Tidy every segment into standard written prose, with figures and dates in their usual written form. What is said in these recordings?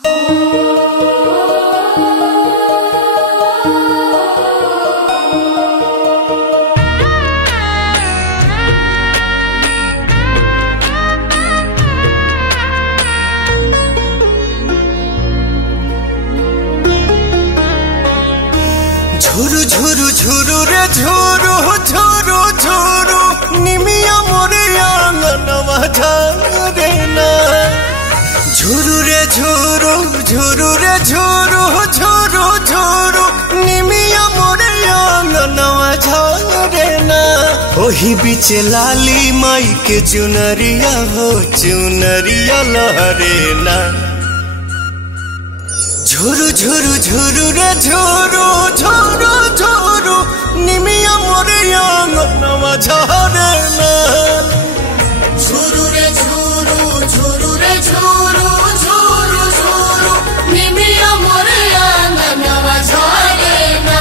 झुरु झुरु झुरु रे झुरु झुरु झुरु निमिया मोरे आंगनवा झरे ना। झुरु रे झुरु झुरु रे झुरु झुरु झुरु निमिया मोरे आंगनवा झरे ना। ओही बीचे लाली माई के चुनरिया हो चुनरिया लहरे ना। झुरु झुरु झुरु रे झुरु झुरु झुरु निमिया मोरे आंगनवा झरे ना। झुरु रे झुरु झुरु रे झुरु झुरु झुरु निमिया मोरे आंगनवा झरे ना।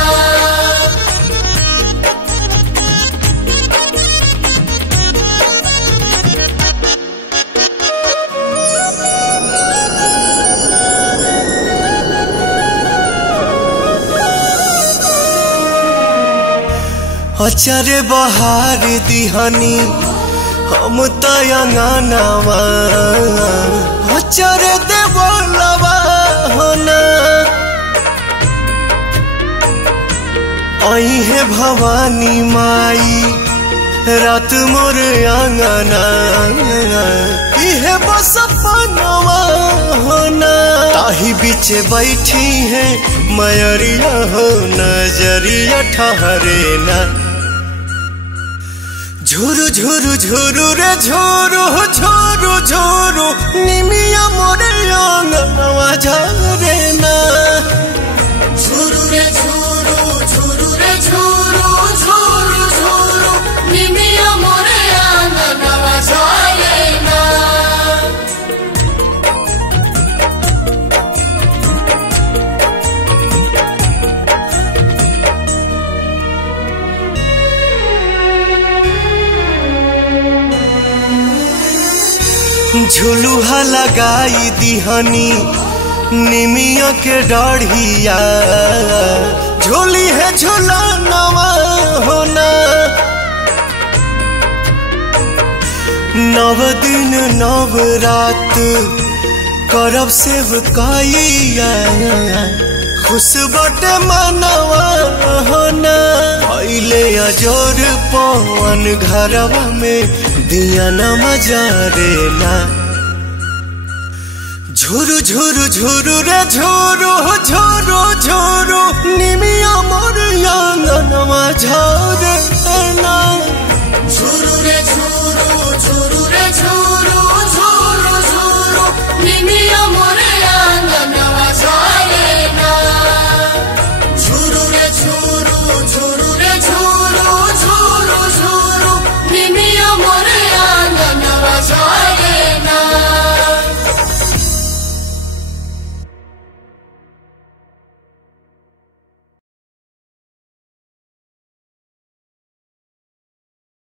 अचारे बहार दिहानी हम तयंगनवा अचारे देवलवा होना। आई है भवानी माई रात मोर आंगना इहे बस पनवा होना। ताही बीचे बैठी है मयरिया हो नजरिया ठहरे ना। झुरु झुरु झुरु रे झुरु झुरु झुरु निमिया मोरे आंगनवा झरे ना। झुरु रे झुरु झुरु रे झुरु झुरु झुरु निमिया मोरे आंगनवा झरे ना। झुलुहा लगाई दिहनी निमिया के डाढ़िया झोली है झुलनवा होना। नव दिन नव रात करब सेवकाइया खुश बटे मनवा होना। पहले अजोर पवन घरवा में दिया न मजारे ना। झुरु झुरु झुरु रे झुरु झुरु झुरु निमिया मोर आंगनवा